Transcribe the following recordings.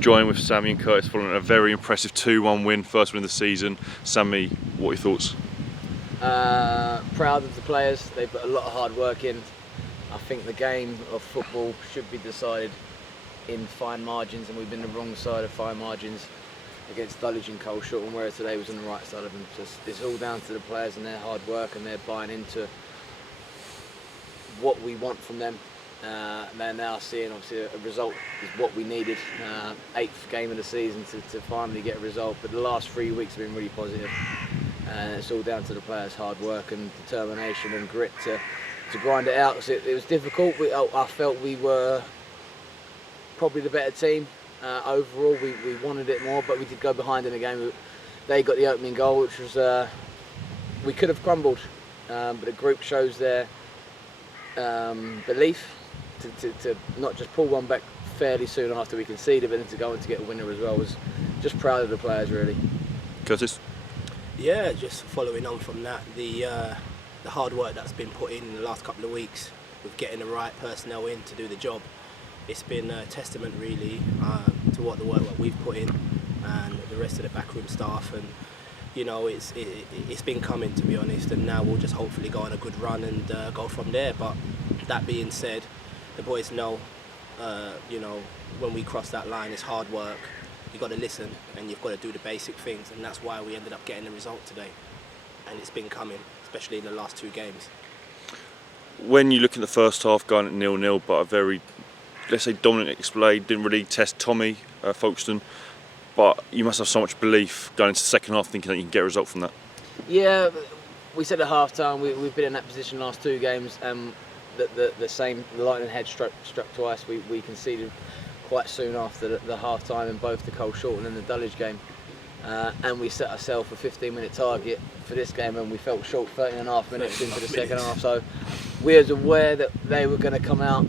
join with Sammy and Curtis following a very impressive 2-1 win, first win of the season. Sammy, what are your thoughts? Proud of the players. They put a lot of hard work in. I think the game of football should be decided in fine margins, and we've been the wrong side of fine margins against Dulwich and Folkestone, whereas today was on the right side of them. So it's all down to the players and their hard work, and they're buying into what we want from them. They're now seeing obviously a result is what we needed. 8th game of the season to finally get a result, but the last 3 weeks have been really positive, and it's all down to the players' hard work and determination and grit to grind it out. So it was difficult. I felt we were probably the better team. Overall, we wanted it more, but we did go behind in the game. They got the opening goal, which was we could have crumbled, but the group shows their belief to not just pull one back fairly soon after we conceded, but then to go and to get a winner as well. Was just proud of the players, really. Curtis? Yeah, just following on from that, the hard work that's been put in the last couple of weeks with getting the right personnel in to do the job. It's been a testament really to what the work that we've put in and the rest of the backroom staff, and you know it's been coming, to be honest, and now we'll just hopefully go on a good run and go from there. But that being said, the boys know when we cross that line, it's hard work. You've got to listen and you've got to do the basic things, and that's why we ended up getting the result today, and it's been coming, especially in the last 2 games. When you look at the first half going at 0-0, but a very, let's say, dominant display, didn't really test Tommy, Folkestone, but you must have so much belief going into the second half thinking that you can get a result from that. Yeah, we said at half time we've been in that position the last 2 games, and the same lightning head struck twice. We conceded quite soon after the half time in both the Folkestone and the Dulwich game, and we set ourselves a 15-minute target for this game, and we fell short 13.5 minutes into the second half. So we was aware that they were going to come out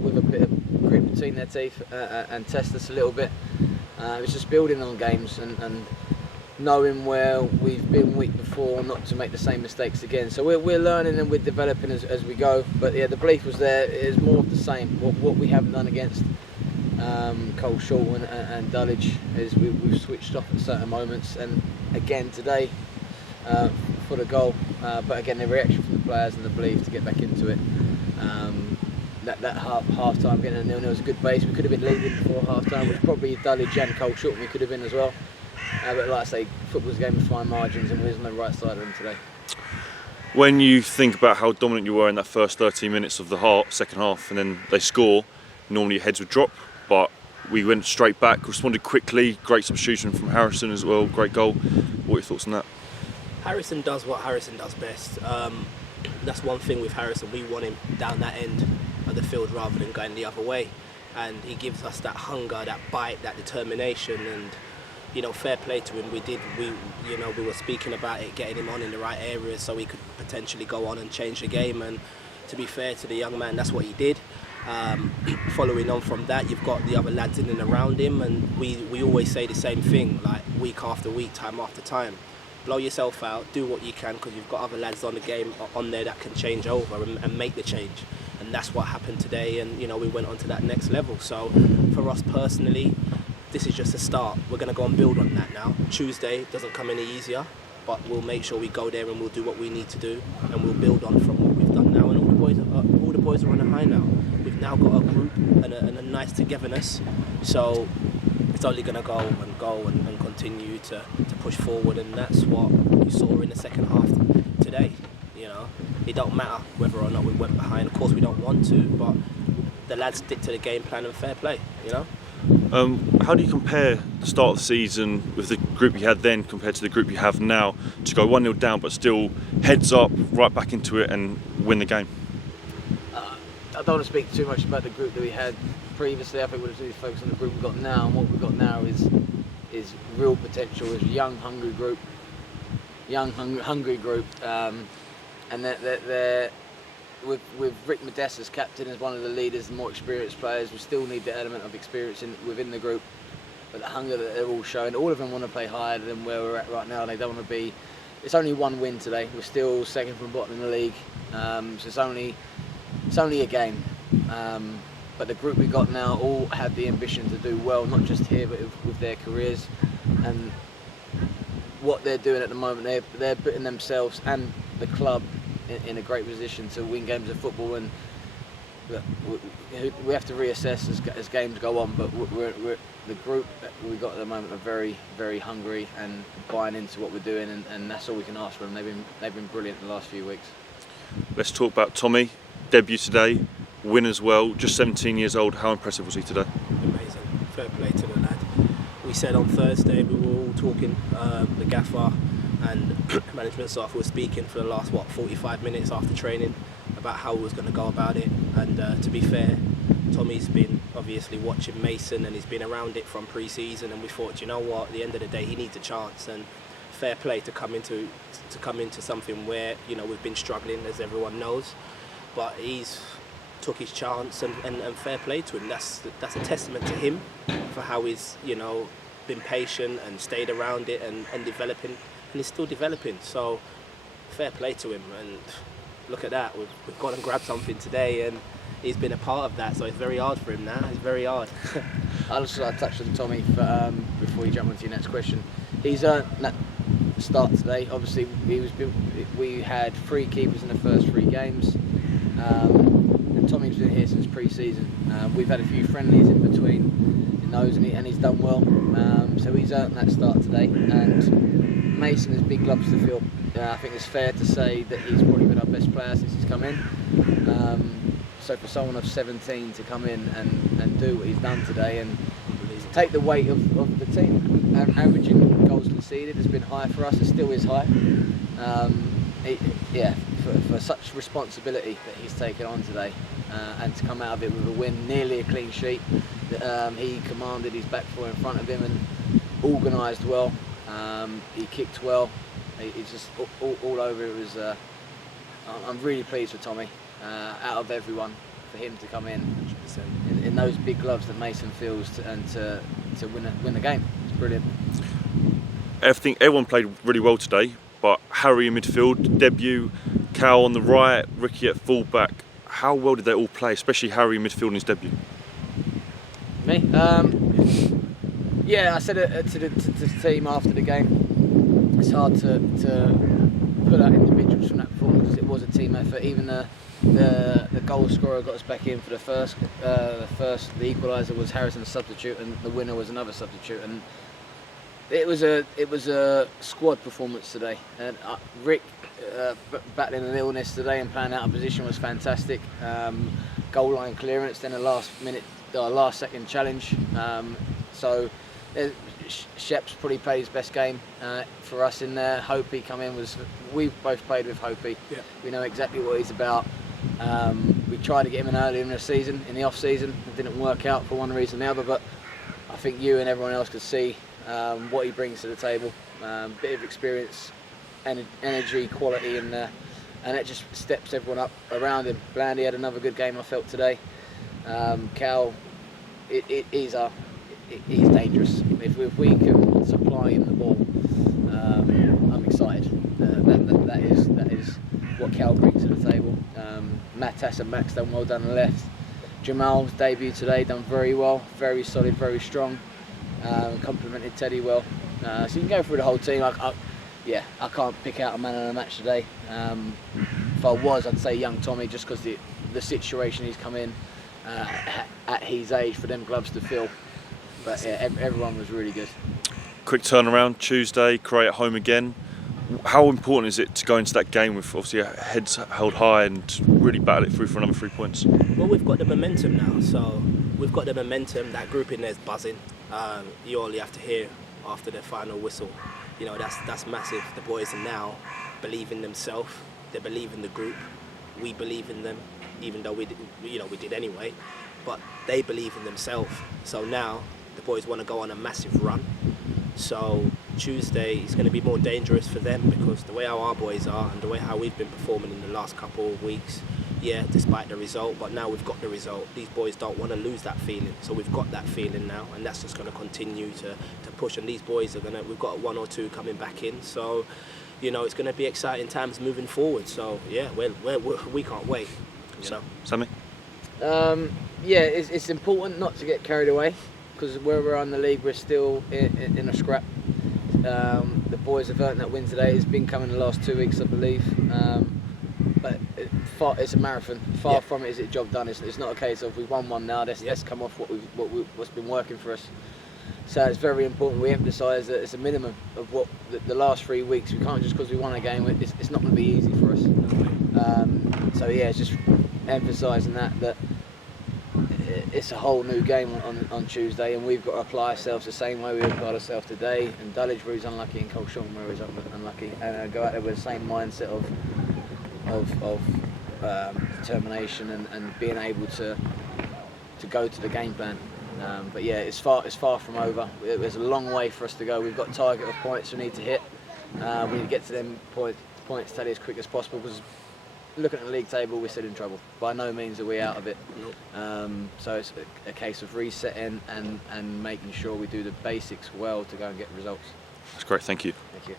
with a bit of grit between their teeth and test us a little bit. It's just building on games and knowing where we've been weak before, not to make the same mistakes again. So we're learning and we're developing as we go. But yeah, the belief was there. It is more of the same. What we haven't done against Folkestone and Dulwich is we've switched off at certain moments. And again today for the goal. But again, the reaction from the players and the belief to get back into it. That half time getting a 0-0 was a good base. We could have been leading before half time, which probably Dulwich and Folkestone we could have been as well. But like I say, football's a game of fine margins, and we're on the right side of them today. When you think about how dominant you were in that first 13 minutes of the second half, and then they score, normally your heads would drop, but we went straight back, responded quickly, great substitution from Harrison as well, great goal. What are your thoughts on that? Harrison does what Harrison does best. That's one thing with Harrison, we want him down that end of the field rather than going the other way, and he gives us that hunger, that bite, that determination, and you know, fair play to him. We were speaking about it, getting him on in the right areas so he could potentially go on and change the game, and to be fair to the young man, that's what he did. Following on from that, you've got the other lads in and around him, and we always say the same thing, like week after week, time after time. Blow yourself out, do what you can, because you've got other lads on the game on there that can change over and make the change. And that's what happened today, and you know, we went on to that next level. So for us personally, this is just a start. We're going to go and build on that now. Tuesday doesn't come any easier, but we'll make sure we go there and we'll do what we need to do, and we'll build on from what we've done now. And all the boys are on a high now. We've now got a group and a nice togetherness. So it's only going to go and continue to push forward, and that's what you saw in the second half today. You know, it don't matter whether or not we went behind. Of course, we don't want to, but the lads stick to the game plan and fair play. You know. How do you compare the start of the season with the group you had then compared to the group you have now, to go 1-0 down but still heads up, right back into it and win the game? I don't want to speak too much about the group that we had previously. I think we'll just focus on the group we've got now, and what we've got now is real potential. It's a young, hungry group, and they're with Rick Modest as captain, as one of the leaders and more experienced players. We still need the element of experience within the group, but the hunger that they're all showing, all of them want to play higher than where we're at right now. They don't want to be. It's only one win today. We're still second from bottom in the league, so it's only a game. but the group we got now all had the ambition to do well, not just here but with their careers. And what they're doing at the moment, they're putting themselves and the club in a great position to win games of football. And we have to reassess as games go on, but the group that we got at the moment are very, very hungry and buying into what we're doing, and that's all we can ask for them. They've been brilliant the last few weeks. Let's talk about Tommy. Debut today, win as well. Just 17 years old. How impressive was he today? Amazing. Fair play to the lad. We said on Thursday, we were all talking, the gaffer and management staff were speaking for the last 45 minutes after training about how we was going to go about it. And to be fair, Tommy's been obviously watching Mason and he's been around it from pre-season, and we thought, you know what, at the end of the day he needs a chance, and fair play to come into something where, you know, we've been struggling, as everyone knows, but he's took his chance, and fair play to him. That's a testament to him for how he's, you know, been patient and stayed around it and developing, and he's still developing. So fair play to him, and look at that, we've gone and grabbed something today, and he's been a part of that, so it's very hard for him now. It's very hard. I'll touch on Tommy before you jump onto your next question. He's earned that start today. Obviously, we had 3 keepers in the first 3 games. And Tommy's been here since pre-season. We've had a few friendlies in between in those, and he's done well. So he's earned that start today. And Mason has big gloves to fill. I think it's fair to say that he's probably been our best player since he's come in. So for someone of 17 to come in and do what he's done today and take the weight of the team, averaging goals conceded has been high for us. It still is high. For such responsibility that he's taken on today, and to come out of it with a win, nearly a clean sheet. He commanded his back four in front of him and organised well. He kicked well. He's just all over. It was. I'm really pleased with Tommy. Out of everyone, for him to come in those big gloves that Mason feels to win the game. It's brilliant. Everyone played really well today, but Harry in midfield, debut, Cal on the right, Ricky at full-back. How well did they all play, especially Harry in midfield in his debut? Me? I said it to the team after the game. It's hard to put out individuals from that performance because it was a team effort. Even the goal scorer got us back in for the first. The equaliser was Harrison's substitute, and the winner was another substitute. And it was a squad performance today. And Rick battling an illness today and playing out of position was fantastic. Goal line clearance, then a last second challenge. So Shep's probably played his best game for us in there. Hopey come in we've both played with Hopey. Yeah. We know exactly what he's about. We tried to get him in earlier in the season, in the off season. It didn't work out for one reason or the other, but I think you and everyone else could see what he brings to the table. Bit of experience, energy, quality in there, and it just steps everyone up around him. Blandy had another good game, I felt, today. Cal, he's dangerous. If we can supply him the ball, I'm excited. That is what Cal brings to the table. Matas and Max done well down the left. Jamal's debut today done very well, very solid, very strong. Complimented Teddy well. So you can go through the whole team. I can't pick out a man of the match today. If I was, I'd say young Tommy, just because the situation he's come in at his age for them gloves to fill. But yeah, everyone was really good. Quick turnaround, Tuesday, Cray at home again. How important is it to go into that game with obviously heads held high and really battle it through for another 3 points? Well, we've got the momentum now, so we've got the momentum. That group in there's buzzing. You only have to hear after the final whistle. You know, that's massive. The boys are now believe in themselves. They believe in the group. We believe in them, even though we did anyway. But they believe in themselves. So now the boys want to go on a massive run. So Tuesday is going to be more dangerous for them because the way how our boys are and the way how we've been performing in the last couple of weeks, despite the result, but now we've got the result. These boys don't want to lose that feeling, so we've got that feeling now, and that's just going to continue to push. And these boys we've got 1 or 2 coming back in, so it's going to be exciting times moving forward. So we can't wait. Sammy? Yeah, it's important not to get carried away, because where we're on the league, we're still in a scrap. The boys have earned that win today. It's been coming the last 2 weeks, I believe. But it's a marathon. Far from it is it job done. It's not a case of we've won one now. Let's come off what's been working for us. So it's very important we emphasise that it's a minimum of what the last 3 weeks. We can't just because we won a game. It's not going to be easy for us. So yeah, it's just emphasising that it's a whole new game on Tuesday, and we've got to apply ourselves the same way we applied ourselves today. And Dulwich, where he's unlucky, and Folkestone, where he's unlucky, and go out there with the same mindset of determination and being able to go to the game plan. But yeah, it's far from over. There's a long way for us to go. We've got a target of points we need to hit. We need to get to them points tally as quick as possible, because looking at the league table, we're still in trouble. By no means are we out of it. So it's a case of resetting and making sure we do the basics well to go and get results. That's great, thank you. Thank you.